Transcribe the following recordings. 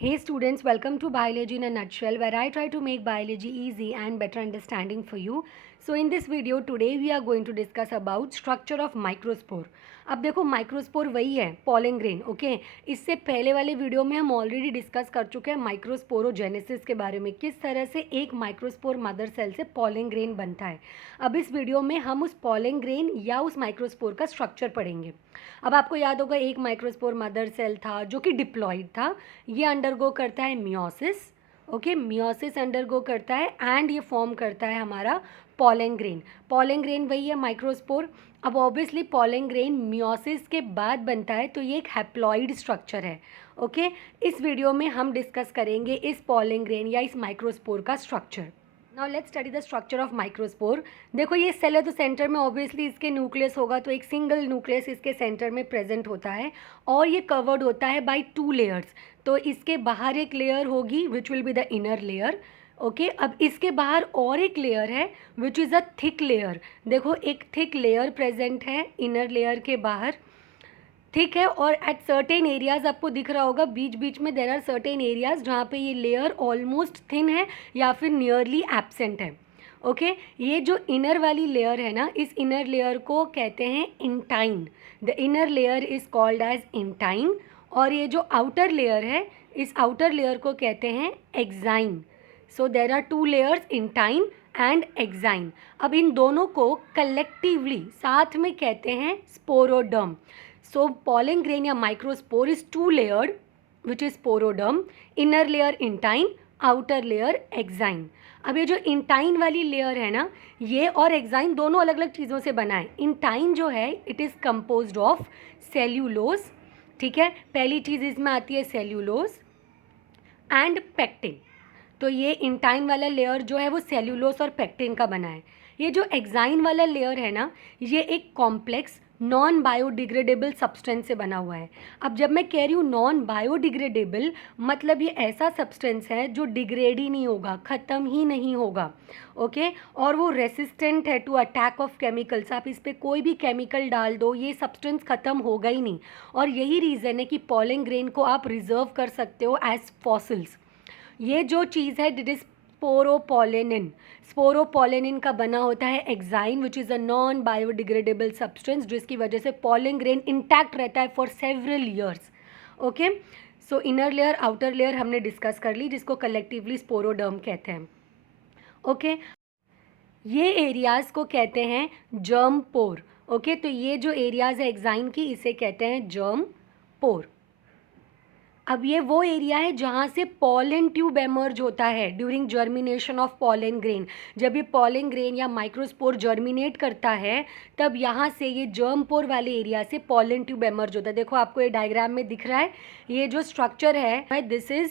Hey students, welcome to Biology in a Nutshell, where I try to make biology easy and better understanding for you. So in this video today we are going to discuss about structure of microspore. अब देखो microspore वही है pollen grain, okay. इससे पहले वाले video में हम already discuss कर चुके हैं माइक्रोस्पोरोजेनेसिस के बारे में, किस तरह से एक माइक्रोस्पोर मदर सेल से पॉलन ग्रेन बनता है। अब इस वीडियो में हम उस पॉलन ग्रेन या उस माइक्रोस्पोर का स्ट्रक्चर पढ़ेंगे। अब आपको याद होगा एक माइक्रोस्पोर मदर सेल था जो कि डिप्लॉइड था। ये अंडरगो करता है मियोसिस, ओके, मियोसिस अंडरगो करता है एंड ये फॉर्म करता है हमारा पॉलन ग्रेन। पॉलन ग्रेन वही है माइक्रोस्पोर। अब ऑब्वियसली पॉलन ग्रेन मियोसिस के बाद बनता है, तो ये एक हैप्लॉइड स्ट्रक्चर है, ओके। इस वीडियो में हम डिस्कस करेंगे इस पॉलन ग्रेन या इस माइक्रोस्पोर का structure. Now let's study the structure of microspore. देखो ये सेल है तो सेंटर में ऑब्वियसली इसके न्यूक्लियस होगा, तो एक सिंगल न्यूक्लियस इसके सेंटर में प्रेजेंट होता है और ये कवर्ड होता है बाय 2 लेयर्स। तो इसके बाहर एक लेयर होगी which will be the inner layer, okay. अब इसके बाहर और एक लेयर है which is a thick layer. देखो एक थिक लेयर प्रेजेंट है इनर लेयर के बाहर, ठीक है। और एट सर्टेन एरियाज आपको दिख रहा होगा बीच बीच में देर आर सर्टेन एरियाज जहाँ पे ये लेयर ऑलमोस्ट थिन है या फिर नियरली एब्सेंट है, ओके। ये जो इनर वाली लेयर है ना, इस इनर लेयर को कहते हैं intine. The inner layer is called as intine. और ये जो आउटर लेयर है, इस आउटर लेयर को कहते हैं exine. So there are 2 layers, intine and exine. अब इन दोनों को कलेक्टिवली साथ में कहते हैं स्पोरोडर्म। So pollen grain या microspore is 2 layered, which is sporoderm, inner layer intine, outer layer exine. अब ये जो इंटाइन वाली लेयर है ना, ये और एक्साइन दोनों अलग अलग चीज़ों से बना है। इंटाइन जो है it is composed of cellulose, ठीक है। पहली चीज़ इसमें आती है सेल्यूलोज एंड पेक्टिन। तो ये इंटाइन वाला लेयर जो है वो सेल्यूलोज और पेक्टिन का बना है। ये जो एक्साइन वाला लेयर है ना, ये एक कॉम्प्लेक्स नॉन बायोडिग्रेडेबल सब्सटेंस से बना हुआ है। अब जब मैं कह रही हूँ नॉन बायोडिग्रेडेबल, मतलब ये ऐसा सब्सटेंस है जो डिग्रेड ही नहीं होगा, ख़त्म ही नहीं होगा, ओके। और वो रेसिस्टेंट है टू अटैक ऑफ केमिकल्स। आप इस पर कोई भी केमिकल डाल दो, ये सब्सटेंस ख़त्म होगा ही नहीं। और यही रीज़न है कि पॉलन ग्रेन को आप रिजर्व कर सकते हो एज फॉसिल्स। ये जो चीज़ है डिट इज़ स्पोरोपोलेनिन। स्पोरोपोलेनिन का बना होता है exine which is a non biodegradable substance, जिसकी वजह से पॉलन ग्रेन इंटैक्ट रहता है for several years, okay. So inner layer outer layer हमने डिस्कस कर ली, जिसको कलेक्टिवली स्पोरोडर्म कहते हैं, ओके। ये एरियाज़ को कहते हैं जर्म पोर, ओके। तो ये जो एरियाज़ है एक्साइन की, इसे कहते हैं जर्म पोर। अब ये वो एरिया है जहाँ से पॉलन ट्यूब एमर्ज होता है during germination of pollen grain. जब ये पॉलन ग्रेन या माइक्रोस्पोर जर्मिनेट करता है, तब यहाँ से ये जर्म पोर वाले एरिया से पॉलन ट्यूब एमर्ज होता है। देखो आपको ये डायग्राम में दिख रहा है, ये जो स्ट्रक्चर है दिस इज़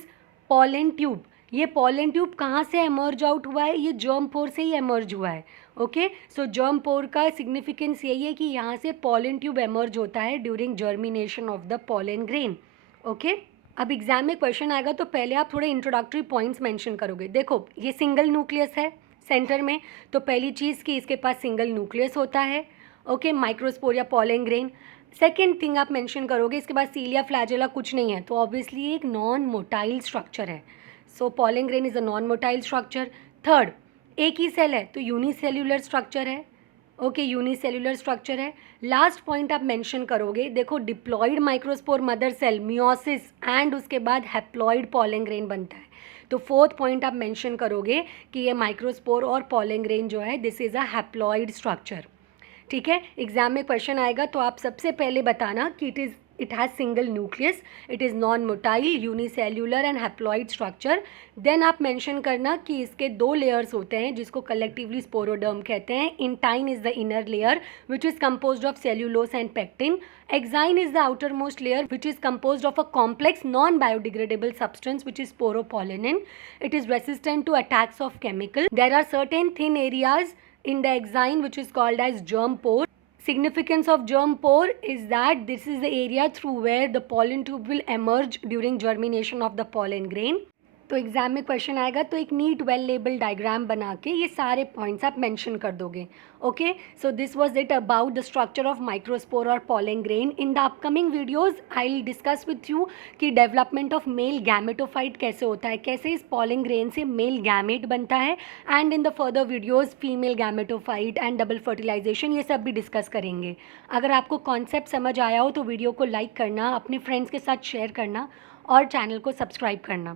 पॉलन ट्यूब। ये पॉलन ट्यूब कहाँ से एमर्ज आउट हुआ है? ये जर्म पोर से ही एमर्ज हुआ है, ओके। सो जर्म पोर का सिग्निफिकेंस यही है कि यहाँ से पॉलन ट्यूब एमर्ज होता है during germination of the pollen grain, okay. अब एग्जाम में क्वेश्चन आएगा तो पहले आप थोड़े इंट्रोडक्टरी पॉइंट्स मेंशन करोगे। देखो ये सिंगल न्यूक्लियस है सेंटर में, तो पहली चीज़ कि इसके पास सिंगल न्यूक्लियस होता है, ओके, माइक्रोस्पोर या पॉलन ग्रेन। सेकेंड थिंग आप मेंशन करोगे इसके बाद सीलिया फ्लैजेला कुछ नहीं है, तो ऑब्वियसली एक नॉन मोटाइल स्ट्रक्चर है। So pollen grain is a non motile structure. Third, एक ही सेल है तो यूनिसेल्यूलर स्ट्रक्चर है, ओके, यूनिसेल्यूलर स्ट्रक्चर है। लास्ट पॉइंट आप मेंशन करोगे, देखो diploid microspore mother cell, meiosis and उसके बाद हैप्लॉइड पॉलन ग्रेन बनता है। तो फोर्थ पॉइंट आप मेंशन करोगे कि ये माइक्रोस्पोर और पॉलन ग्रेन जो है this is a haploid structure, ठीक है। एग्जाम में क्वेश्चन आएगा तो आप सबसे पहले बताना कि it has single nucleus, it is non motile, unicellular and haploid structure. Then आप मेंशन करना कि इसके 2 लेयर्स होते हैं जिसको कलेक्टिवली स्पोरोडर्म कहते हैं। Intine is the inner layer which is composed of cellulose and pectin. Exine is the outer most layer which is composed of a complex non biodegradable substance which is sporopollenin. It is resistant to attacks of chemical. There are certain thin areas in the exine which is called as germ pore. Significance of germ pore is that this is the area through where the pollen tube will emerge during germination of the pollen grain. तो exam में question आएगा तो एक NEET well label diagram बना के ये सारे points आप मेंशन कर दोगे. Okay, so this was it about the structure of microspore और pollen grain. In the upcoming videos I will discuss with you कि डेवलपमेंट ऑफ मेल गैमेटोफाइट कैसे होता है, कैसे इस पॉलन ग्रेन से मेल गैमेट बनता है, and in the further videos female gametophyte and double fertilization ये सब भी डिस्कस करेंगे. अगर आपको कॉन्सेप्ट समझ आया हो तो वीडियो को लाइक करना, अपने फ्रेंड्स के साथ शेयर करना और चैनल को सब्सक्राइब करना.